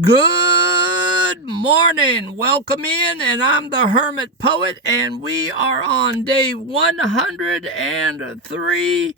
Good morning. Welcome in, and I'm the Hermit Poet, and we are on day 103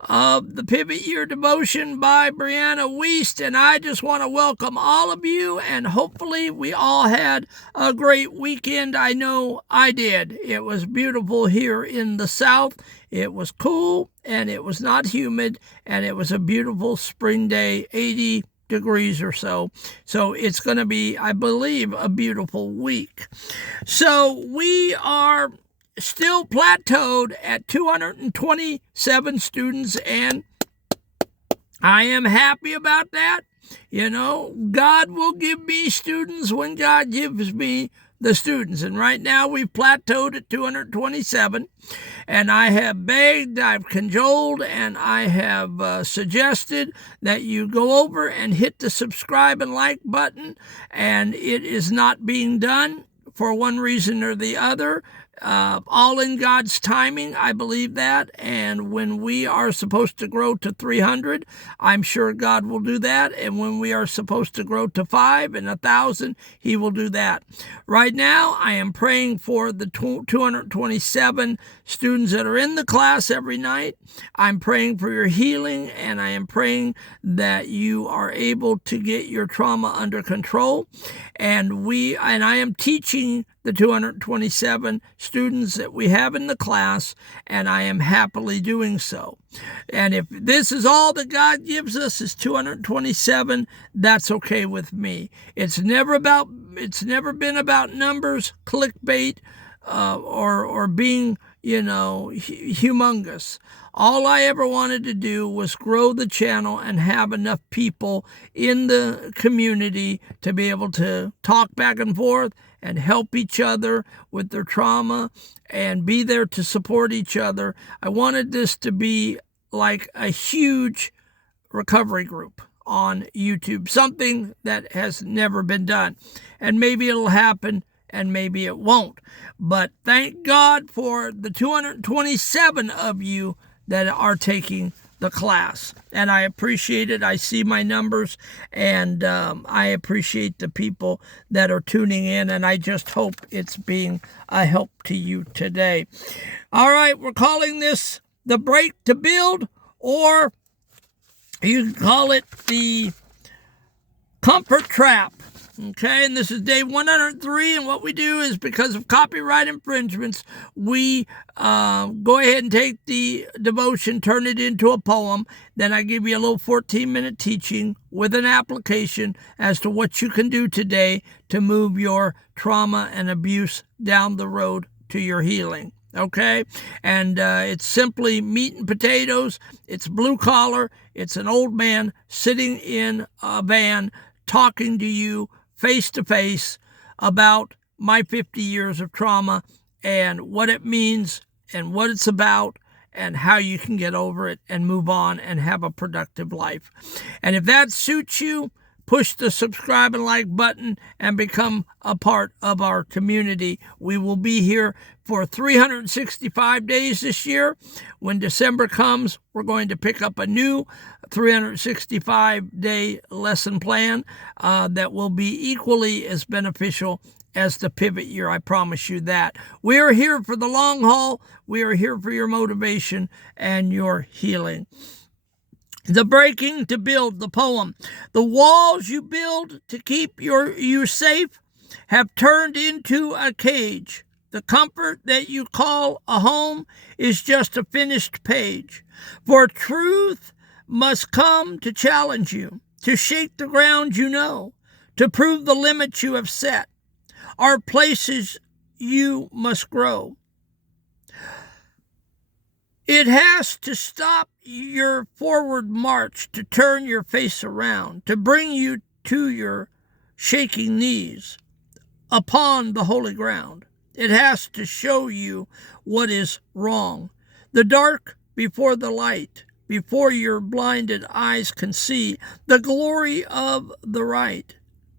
of the Pivot Year Devotion by Brianna Wiest, and I just want to welcome all of you, and hopefully we all had a great weekend. I know I did. It was beautiful here in the South. It was cool, and it was not humid, and it was a beautiful spring day, 80 degrees or so. So it's going to be, I believe, a beautiful week. So we are still plateaued at 227 students, and I am happy about that. You know, God will give me students when God gives me the students. And right now we've plateaued at 227. And I have begged, I've cajoled, and I have suggested that you go over and hit the subscribe and like button. And it is not being done for one reason or the other. All in God's timing, I believe that. And when we are supposed to grow to 300, I'm sure God will do that. And when we are supposed to grow to 5 and 1,000, He will do that. Right now, I am praying for the 227 students that are in the class every night. I'm praying for your healing, and I am praying that you are able to get your trauma under control. And I am teaching the 227 students that we have in the class, and I am happily doing so. And if this is all that God gives us is 227, that's okay with me. It's never been about numbers, clickbait, or being, humongous. All I ever wanted to do was grow the channel and have enough people in the community to be able to talk back and forth and help each other with their trauma and be there to support each other. I wanted this to be like a huge recovery group on YouTube, something that has never been done. And maybe it'll happen and maybe it won't. But thank God for the 227 of you that are taking the class. And I appreciate it. I see my numbers, and I appreciate the people that are tuning in, and I just hope it's being a help to you today. All right, we're calling this the break to build, or you can call it the comfort trap. Okay, and this is day 103, and what we do is, because of copyright infringements, we go ahead and take the devotion, turn it into a poem. Then I give you a little 14-minute teaching with an application as to what you can do today to move your trauma and abuse down the road to your healing. Okay, and it's simply meat and potatoes. It's blue collar. It's an old man sitting in a van talking to you face to face about my 50 years of trauma and what it means and what it's about and how you can get over it and move on and have a productive life. And if that suits you, push the subscribe and like button and become a part of our community. We will be here for 365 days this year. When December comes, we're going to pick up a new 365-day lesson plan that will be equally as beneficial as the pivot year. I promise you that. We are here for the long haul. We are here for your motivation and your healing. The breaking to build, the poem. The walls you build to keep you safe have turned into a cage. The comfort that you call a home is just a finished page. For truth must come to challenge you, to shake the ground you know, to prove the limits you have set are places you must grow. It has to stop your forward march, to turn your face around, to bring you to your shaking knees upon the holy ground. It has to show you what is wrong. The dark before the light, before your blinded eyes can see the glory of the right.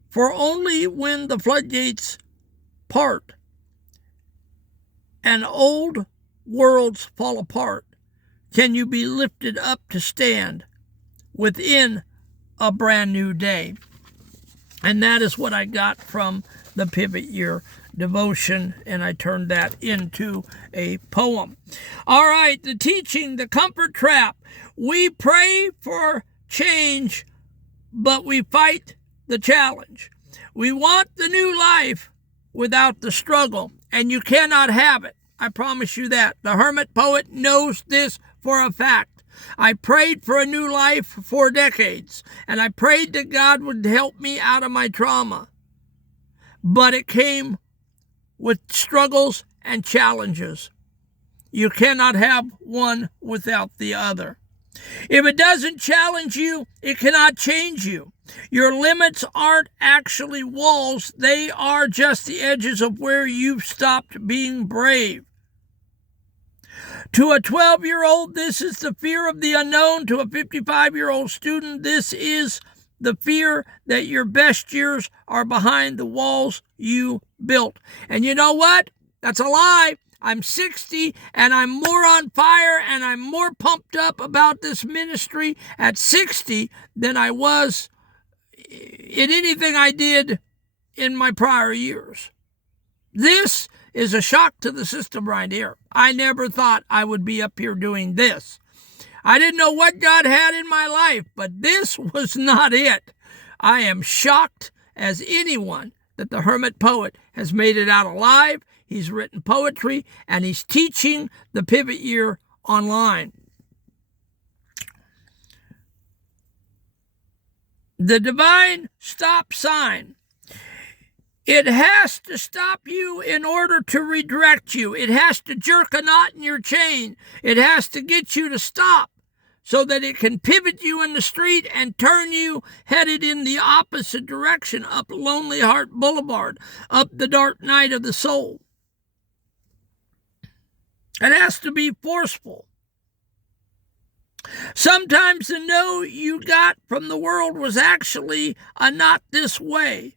For only when the floodgates part and old worlds fall apart can you be lifted up to stand within a brand new day. And that is what I got from the Pivot Year devotion, and I turned that into a poem. All right, the teaching, the comfort trap. We pray for change, but we fight the challenge. We want the new life without the struggle, and you cannot have it. I promise you that. The hermit poet knows this for a fact. I prayed for a new life for decades, and I prayed that God would help me out of my trauma. But it came with struggles and challenges. You cannot have one without the other. If it doesn't challenge you, it cannot change you. Your limits aren't actually walls. They are just the edges of where you've stopped being brave. To a 12-year-old, this is the fear of the unknown. To a 55-year-old student, this is the fear that your best years are behind the walls you built. And you know what? That's a lie. I'm 60 and I'm more on fire and I'm more pumped up about this ministry at 60 than I was in anything I did in my prior years. This is a shock to the system right here. I never thought I would be up here doing this. I didn't know what God had in my life, but this was not it. I am shocked as anyone that the hermit poet has made it out alive. He's written poetry, and he's teaching the Pivot Year online. The divine stop sign. It has to stop you in order to redirect you. It has to jerk a knot in your chain. It has to get you to stop so that it can pivot you in the street and turn you headed in the opposite direction, up Lonely Heart Boulevard, up the dark night of the soul. It has to be forceful. Sometimes the no you got from the world was actually a not this way.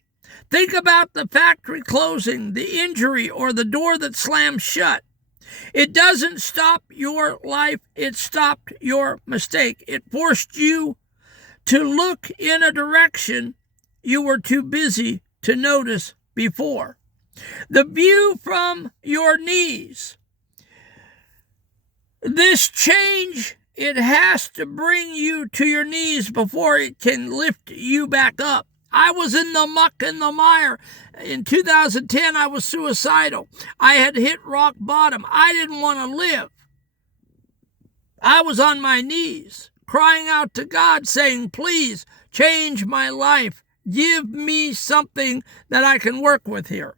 Think about the factory closing, the injury, or the door that slams shut. It doesn't stop your life. It stopped your mistake. It forced you to look in a direction you were too busy to notice before. The view from your knees. This change, it has to bring you to your knees before it can lift you back up. I was in the muck and the mire. In 2010, I was suicidal. I had hit rock bottom. I didn't want to live. I was on my knees, crying out to God, saying, please change my life. Give me something that I can work with here.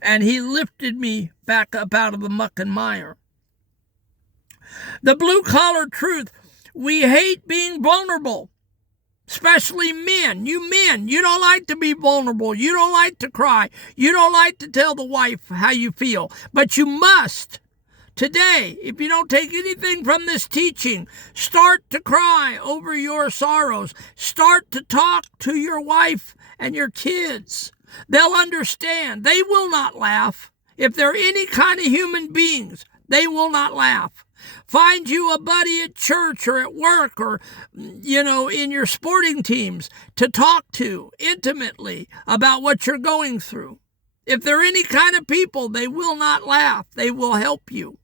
And he lifted me back up out of the muck and mire. The blue-collar truth. We hate being vulnerable. Especially men. You don't like to be vulnerable. You don't like to cry. You don't like to tell the wife how you feel. But you must. Today, if you don't take anything from this teaching, start to cry over your sorrows. Start to talk to your wife and your kids. They'll understand. They will not laugh. If they're any kind of human beings, they will not laugh. Find you a buddy at church or at work or, in your sporting teams to talk to intimately about what you're going through. If they're any kind of people, they will not laugh. They will help you.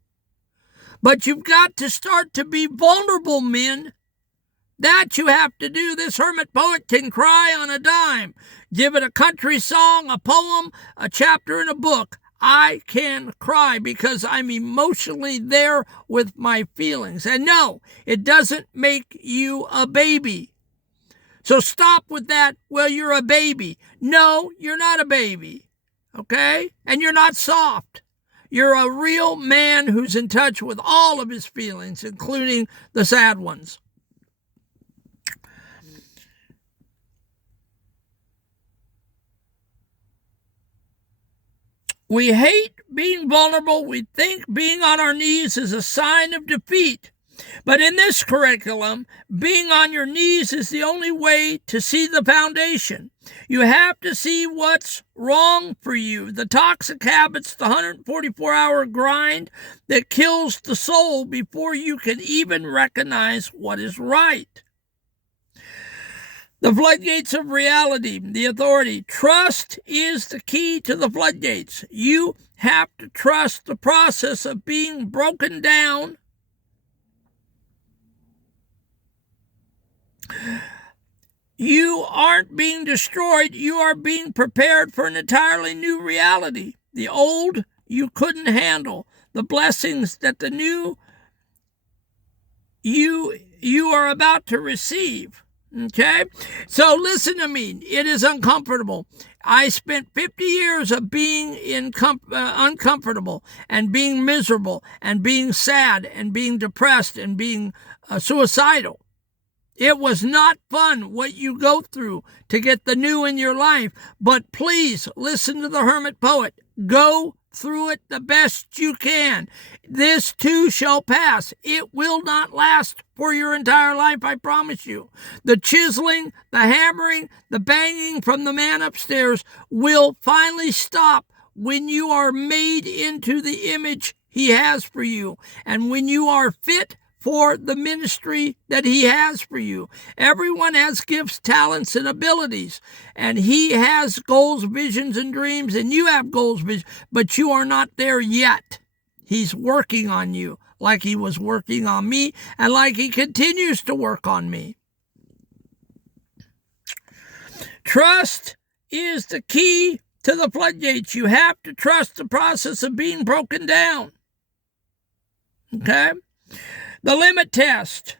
But you've got to start to be vulnerable, men. That you have to do. This hermit poet can cry on a dime. Give it a country song, a poem, a chapter in a book. I can cry because I'm emotionally there with my feelings. And no, it doesn't make you a baby. So stop with that, well, you're a baby. No, you're not a baby, okay? And you're not soft. You're a real man who's in touch with all of his feelings, including the sad ones. We hate being vulnerable. We think being on our knees is a sign of defeat. But in this curriculum, being on your knees is the only way to see the foundation. You have to see what's wrong for you, the toxic habits, the 144-hour grind that kills the soul before you can even recognize what is right. The floodgates of reality, the authority. Trust is the key to the floodgates. You have to trust the process of being broken down. You aren't being destroyed. You are being prepared for an entirely new reality. The old you couldn't handle. The blessings that the new you are about to receive. Okay? So listen to me. It is uncomfortable. I spent 50 years of being uncomfortable and being miserable and being sad and being depressed and being suicidal. It was not fun what you go through to get the new in your life. But please listen to the Hermit Poet. Go through it the best you can. This too shall pass. It will not last for your entire life, I promise you. The chiseling, the hammering, the banging from the man upstairs will finally stop when you are made into the image he has for you, and when you are fit for the ministry that he has for you. Everyone has gifts, talents, and abilities, and he has goals, visions, and dreams, and you have goals, visions, but you are not there yet. He's working on you like he was working on me and like he continues to work on me. Trust is the key to the floodgates. You have to trust the process of being broken down. Okay? The limit test.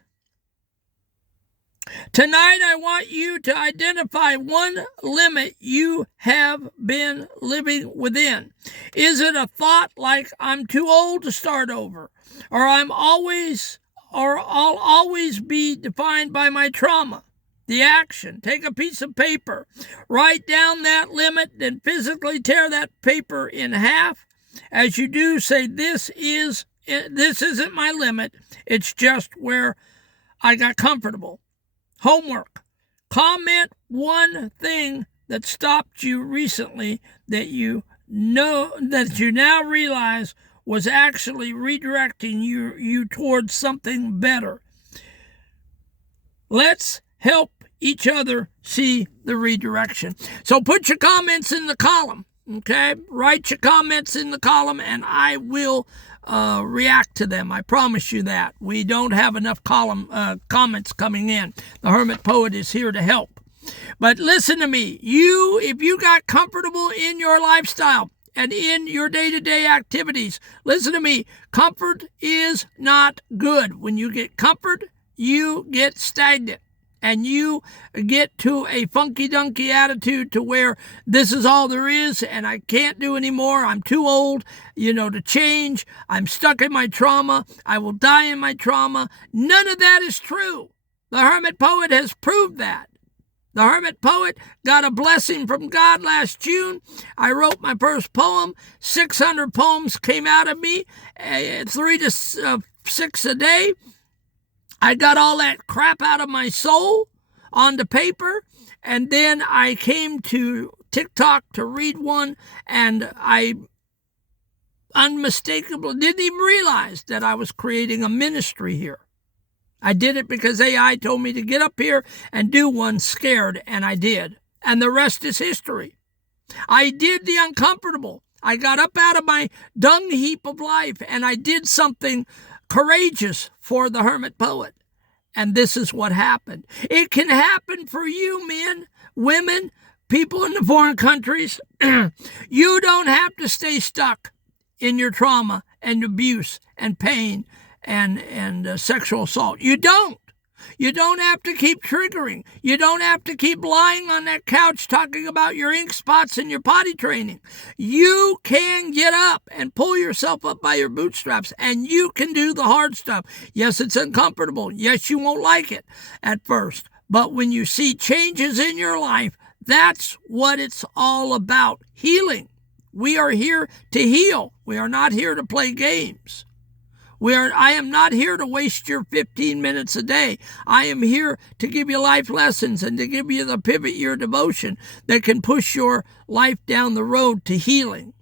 Tonight, I want you to identify one limit you have been living within. Is it a thought like I'm too old to start over, or I'll always be defined by my trauma? The action. Take a piece of paper, write down that limit, then physically tear that paper in half. As you do, say, this isn't my limit. It's just where I got comfortable. Homework. Comment one thing that stopped you recently that you now realize was actually redirecting you towards something better. Let's help each other see the redirection. So put your comments in the column, okay? Write your comments in the column, and I will react to them. I promise you that. We don't have enough comments coming in. The Hermit Poet is here to help. But listen to me. If you got comfortable in your lifestyle and in your day-to-day activities, listen to me. Comfort is not good. When you get comfort, you get stagnant. And you get to a funky-dunky attitude to where this is all there is and I can't do anymore. I'm too old, to change. I'm stuck in my trauma. I will die in my trauma. None of that is true. The Hermit Poet has proved that. The Hermit Poet got a blessing from God last June. I wrote my first poem. 600 poems came out of me, 3 to 6 a day. I got all that crap out of my soul onto paper, and then I came to TikTok to read one, and I unmistakably didn't even realize that I was creating a ministry here. I did it because AI told me to get up here and do one scared, and I did. And the rest is history. I did the uncomfortable. I got up out of my dung heap of life, and I did something courageous for the Hermit Poet. And this is what happened. It can happen for you, men, women, people in the foreign countries. You don't have to stay stuck in your trauma and abuse and pain and sexual assault. You don't. You don't have to keep triggering. You don't have to keep lying on that couch talking about your ink spots and your potty training. You can get up and pull yourself up by your bootstraps, and you can do the hard stuff. Yes, it's uncomfortable. Yes, you won't like it at first. But when you see changes in your life, that's what it's all about. Healing. We are here to heal. We are not here to play games. I am not here to waste your 15 minutes a day. I am here to give you life lessons and to give you the pivot year devotion that can push your life down the road to healing.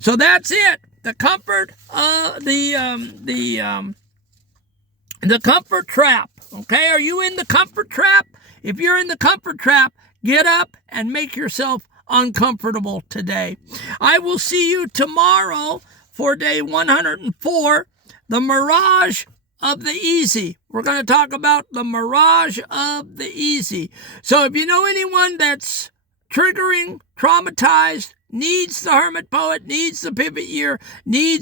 So that's it. The comfort, the comfort trap. Okay, are you in the comfort trap? If you're in the comfort trap, get up and make yourself uncomfortable today. I will see you tomorrow for day 104, the mirage of the easy. We're going to talk about the mirage of the easy. So if you know anyone that's triggering, traumatized, needs the Hermit Poet, needs the Pivot Year, needs